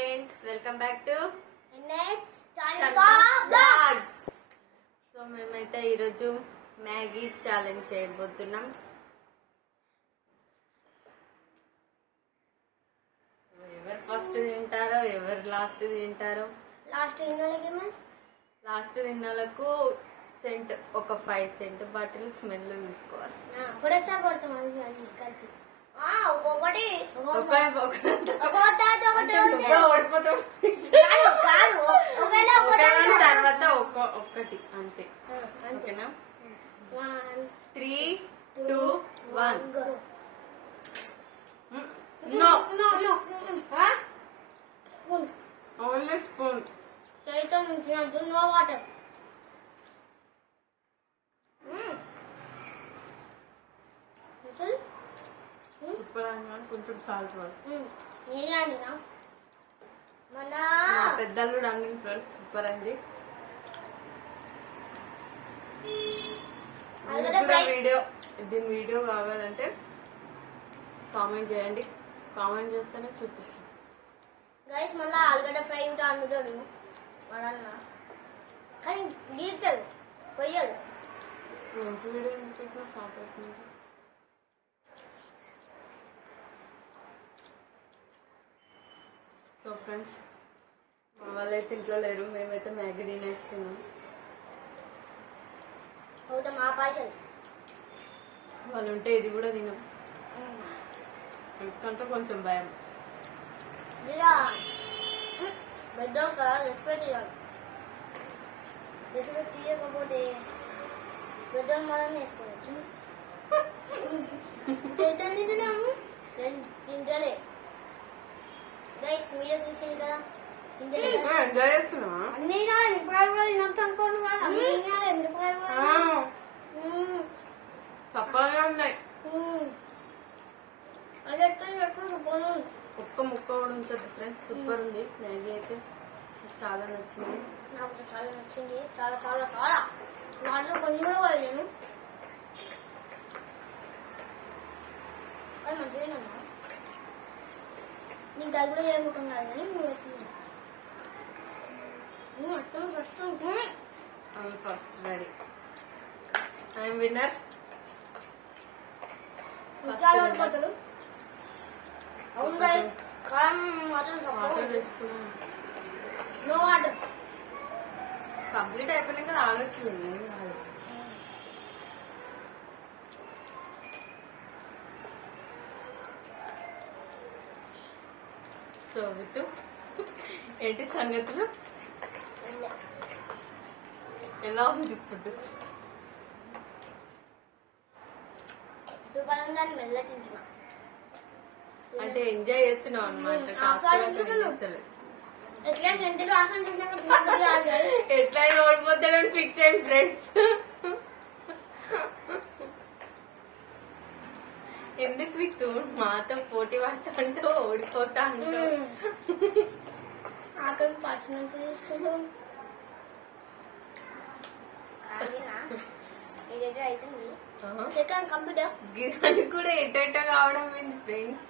Friends, welcome back to vlogs. So మేమైతే ఈరోజు Maggi challenge చేయబోతున్నాం. ఎవరు ఫస్ట్ తింటారో ఎవరు లాస్ట్ తింటారో, లాస్ట్ తిన్నలకు సెంట్ ఒక 5 సెంట్ బాటిల్ స్మెల్ చూసుకోవాలి. తర్వాత ఒక్కటి అంతే. ఓకేనా? 3, 2, 1. No. Only spoon. No water. Super అన్నా, కొంచెం సాల్ట్ మన పెద్దల్లుడు అండి ఫ్రెండ్స్, సూపర్ అండి. దీని వీడియో కావాలంటే కామెంట్ చేయండి, కామెంట్ చేస్తేనే చూపిస్తాం. గైస్ మళ్ళీ ఆలుగడ్డ ఫ్రై కూడా అందుతాడు వాడన్న, కానీ గీతాడు కొయ్యాడు. వీడియో స్టార్ట్ అవుతుంది. సో ఫ్రెండ్స్, మా వాళ్ళైతే ఇంట్లో లేరు, మేమైతే మ్యాగీ తినేస్తున్నాం. మా పాయసం వాళ్ళు ఉంటే ఇది కూడా తినం, ఎందుకంటే కొంచెం భయం. పెద్దోళ్ళు కదా రెస్పెక్ట్ ఇవ్వాలి. రెస్పెక్ట్ ఇవ్వకపోతే పెద్దోళ్ళు మనం వేసుకోవచ్చు. తింటున్నాము తింటలే. గైస్ మీరే చూసింది కదా, ఎంజాయ్ చేస్తున్నావా? అన్నీ మిరపకాయలు కూడా తినొచ్చు అనుకోండి కదా, మిరపకాయలు తప్పగా ఉన్నాయి. అది ఎక్కడ ఒక్క ముక్క కూడా ఉంటుంది ఫ్రెండ్స్, సూపర్ ఉంది. మ్యాగీ అయితే చాలా నచ్చింది, నాకు చాలా నచ్చింది. చాలా చాలా చాలా వాటిలో కొన్ని కూడా పోయాను, కానీ మంచిగా నీకు అది కూడా ఏ ముఖం కాదు కానీ ఫస్ట్ రెడీ. I'm winner. పడిపోతాడు. అవును గైస్, కారం మాత్రం నో వాటర్. కంప్లీట్ అయిపోయినాక ఆగట్లేదు. సో విత్ ఏంటి సంగతులు, ఎలా ఉంది ఫుడ్? సూపర్ ఉందని మెల్ల తింటున్నా, అంటే ఎంజాయ్ చేస్తున్నావు అనమాట. ఎట్లా సెంటర్ ఆసన ఎట్లా ఓడిపోతాడని ఫిక్స్ అయ్యండి ఫ్రెండ్స్. ఎందుకు విత్ మాతో పోటీ పడతాంటూ ఓడిపోతా అంటూ ఆకలి పర్సనల్ తీసుకుంటాం. ఇదైతే అవుతుంది. సెకండ్ కంప్యూటర్ గిరాని కూడా ఎటో కావడం ఏంటి ఫ్రెండ్స్?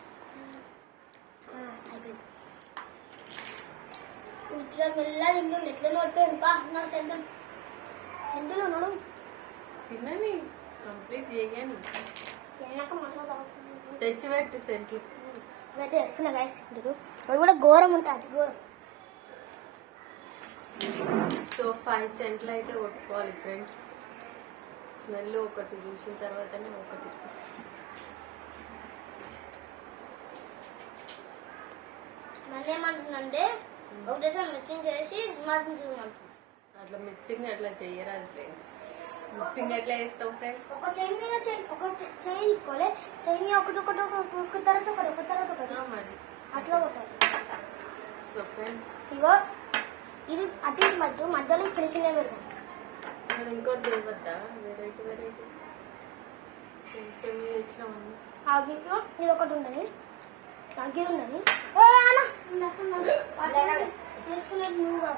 ఇట్లా మెల్ల తింటుంది. ఎట్లా నోడిపోయాను నా సెంటర్ సెంటర్ ఉన్నాడు. తిన్నని కంప్లీట్ చేయని తిన్నాక మాట్లాడతాను. తెచ్చిపెట్టు సెంట్లు. ఇవైతే వేస్తున్నా గైస్, అది కూడా ఘోరం ఉంటుంది, ఘోరం. సో 5 సెంట్లు అయితే కొట్టుకోవాలి ఫ్రెండ్స్. స్మెల్ ఒకటి చూసిన తర్వాతనే ఒకటి. మళ్ళీ ఏమంటుందంటే ఒకటేసారి మిక్సింగ్ చేసి మాసించమంటుంది. అట్లా మిక్సింగ్ అట్లా చెయ్యరాదు ఫ్రెండ్స్. మిక్సింగ్ ఎట్లా చేస్తావు ఫ్రెండ్స్? ఒక చైన్ మీద ఒక చైన్ తీసుకోవాలి. చైన్ ఒకటి తర్వాత ఒకటి తర్వాత ఒకటి మరి అట్లా ఒకటి. సో ఫ్రెండ్స్, ఇగో ఇది అటు ఇటు మట్టు మధ్యలో చిన్న చిన్న పెడతాం. మనం ఇంకోటి తెలియద్దా? వెరైటీ వెరైటీ సెమీ తెచ్చినామని. అవిగో ఇది ఒకటి ఉండని, అగ్గి ఉండని చేసుకునేది నువ్వు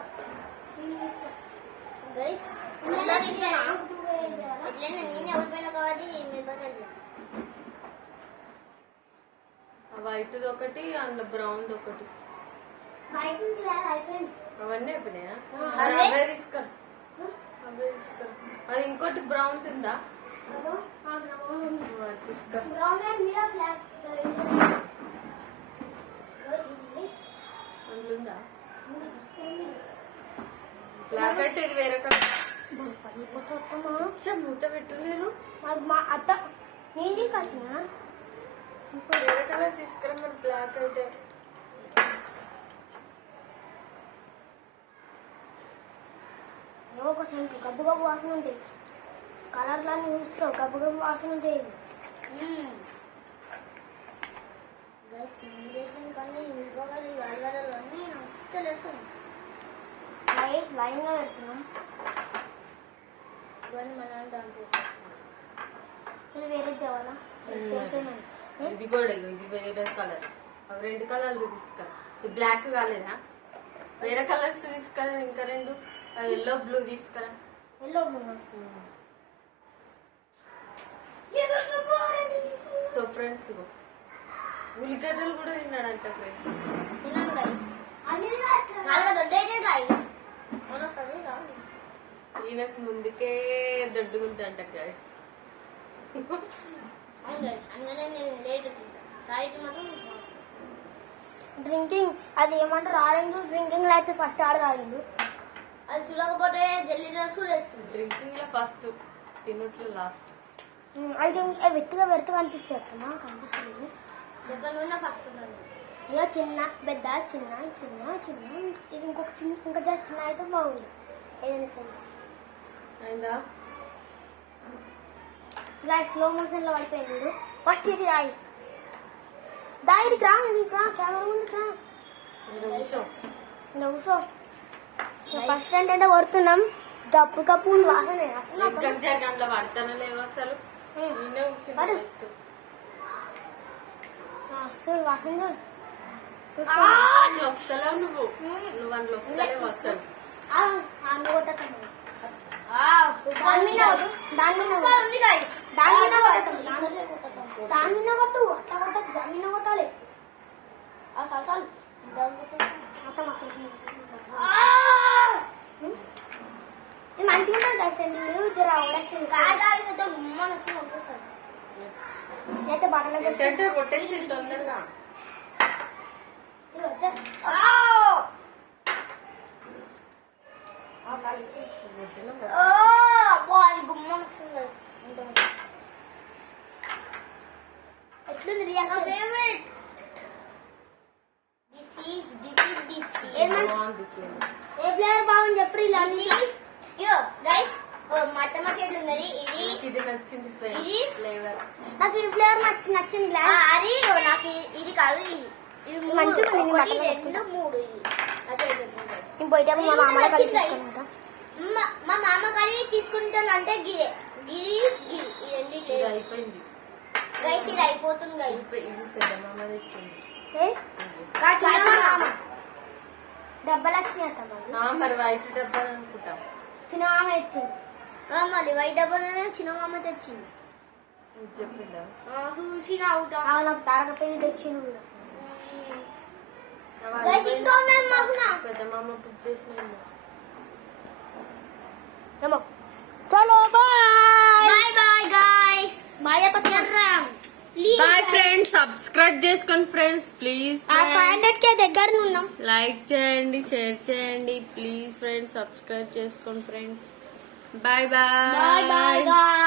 గైస్. నేనే ఓడిపోయినా కాబట్టి మిరపకాయలు వైట్ ఒకటి అండ్ బ్రౌన్ ఒకటి. ఫైటింగ్ క్లాస్ అయిపోయింది. అవన్నీ అయిపోయినాయా? అవే. అవే తీసుకురా. అవే తీసుకురా. అది ఇంకోటి బ్రౌన్ ఉందా? అదో ఆ బ్రౌన్ ఉంది. తీసుకురా. బ్రౌన్ అండ్ మీద బ్లాక్ రెండు అందులో ఉందా? బ్లాక్ అంటే ఇది వేరే కలర్. మూత పెట్టలేను. మా అత్త నేను తీసుకొచ్చిన వేరే కలర్ తీసుకురా మరి. బ్లాక్ అయితే ఏవో కొంచెం గబ్బు గబ్బు వాసన ఉంటాయి. కలర్లన్నీ చూస్తావు గబ్బు గబ్బు వాసన ఉంటాయి. లైన్గా పెడుతున్నాం. ఇవన్నీ మనం దాంట్లో ఇది వేరే తేవాలా? ఇది కూడా ఇది వేరే కలర్. అవి రెండు కలర్లు తీసుకురా. ఇది బ్లాక్ కాలేదా? వేరే కలర్స్ తీసుకురా. ఇంకా రెండు ఎల్లో బ్లూ తీసుకురా. ఎల్లో సో ఫ్రెండ్స్ ఉల్లిగడ్డలు కూడా తిన్నాడంట ఫ్రెండ్స్. ఈయనకు ముందుకే దొడ్డుకుంటాంట గైస్. డ్రింకింగ్ అది ఏమంటారు ఆరెంజ్ డ్రింకింగ్ లో అయితే ఫస్ట్ ఆడ తాగిండు. అది చూడకపోతే జల్లి వేస్తుంది. డ్రింకింగ్ లో ఫస్ట్, తినట్లో లాస్ట్. అయితే వెతుగా అనిపిస్తుంది అత్తమా, కనిపిస్తుంది. సెకండ్ ఫస్ట్ ఇక చిన్న పెద్ద చిన్న చిన్న చిన్న ఇంకొక చిన్న ఇంకా చిన్న అయితే బాగుంది. ఏదైనా సరే అయిందా? ఇలా స్లో మోషన్ లో పడిపోయింది. ఫస్ట్ ఇది రాయి దాయికి రా, నీకు రా, కెమెరా ముందుకు రా. ఇలా కూర్చో. ఫస్ట్ అంటే కొడుతున్నాం. గప్పు గప్పు వాసన అసలు అట్లా పడతానే లేవు అసలు. చూడు వాసన చూడు. వస్తలేవు నువ్వు అందులో వస్తలేవు వస్తావు. దాని కొట్టు అట్లా కొట్ట జమీన్ కొట్టాలి. మంచిగా అయితే బట్టలు కొట్టేసి తొందరగా. ఎట్లుంది రియాక్షన్? ఏ ఫ్లేవర్ బాగుంది చెప్పు. ఇది నచ్చింది ఫ్లేవర్. నాకు ఈ ఫ్లేవర్ నచ్చింది. నాకు ఇది కాదు, ఇది మంచిగా ఉంది. ఒకటి, రెండు, మూడు. ఇది పోయితే మా మా మామ కానీ తీసుకుంటాను అంటే గిరి గిరి గిరి ఈ రెండు ఇది అయిపోయింది గైస్. ఇది అయిపోతుంది గైస్. ఇది పెద్ద మామ తెచ్చింది. డబ్బలు వచ్చినాయి. మరి వైట్ డబ్బా అనుకుంటా. చిన్న మామ ఇచ్చింది. మళ్ళీ వైట్ డబ్బులు చిన్న మామ తెచ్చింది. చెప్పిందా? చూసిన అవుతా నాకు తారక పెళ్లి తెచ్చింది. గైస్ ఇంకా ఉన్నాయి మాసన. పెద్ద మామ బుక్ చేసిన. చలో bye bye guys. Bye bye friends. Subscribe చేసుకోండి ఫ్రెండ్స్ ప్లీజ్. 500K దగ్గర ఉన్నాం. లైక్ చేయండి, షేర్ చేయండి ప్లీజ్ ఫ్రెండ్స్. సబ్స్క్రైబ్ చేసుకోండి friends. Bye bye. Bye bye.